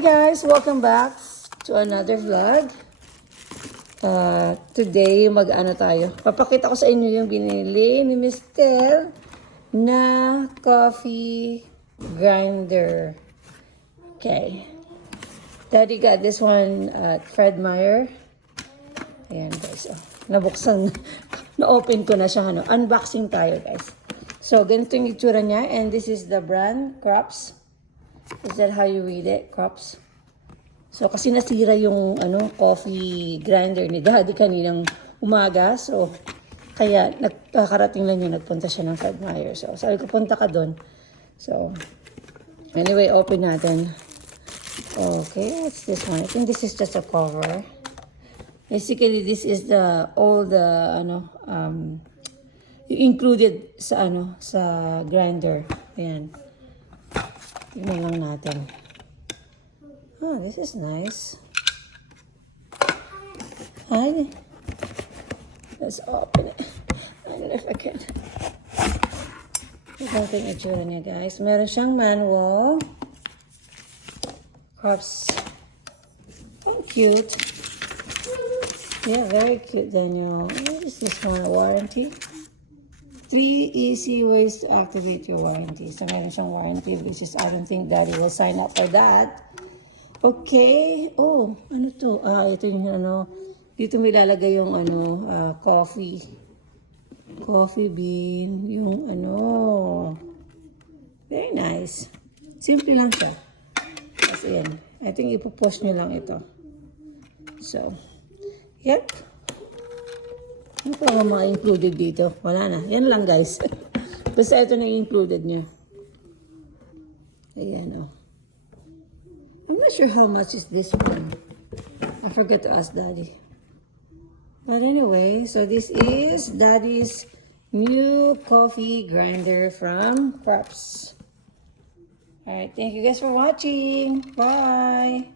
Guys, welcome back to another vlog. Today, mag-ano tayo. Papakita ko sa inyo yung binili ni Mr. na coffee grinder. Okay. Daddy got this one at Fred Meyer. Ayan guys. Oh, nabuksan. Na-open ko na siya. Unboxing tayo guys. So, ganito yung itsura niya. And this is the brand, Crops. Is that how you read it? Crops? So, kasi nasira yung coffee grinder ni Daddy kaninang umaga. So, kaya nagkakarating lang yun. Nagpunta siya ng Fred Meyer. So, sabi ko, punta ka dun. So, anyway, open natin. Okay, what's this one? I think this is just a cover. Basically, this is included sa sa grinder. Ayan. Tingnan lang natin. Oh, this is nice. Hi. Let's open it. I don't know if I can. Ito yung itsura niya, guys. Meron siyang manual. Crops. Oh, cute. Yeah, very cute, Daniel. What is this one? A warranty? 3 easy ways to activate your warranty. So, meron siyang warranty, which is, I don't think Daddy will sign up for that. Okay. Oh, ano to? Ito yung dito may lalagay yung coffee. Coffee bean. Yung very nice. Simple lang siya. Kasi yan. I think ipopost nyo lang ito. So, yep. Ano pa mga included dito? Wala na. Yan lang guys. Basta ito na included niya. Ayan I'm not sure how much is this one. I forgot to ask Daddy. But anyway, so this is Daddy's new coffee grinder from Crops. Alright, thank you guys for watching. Bye!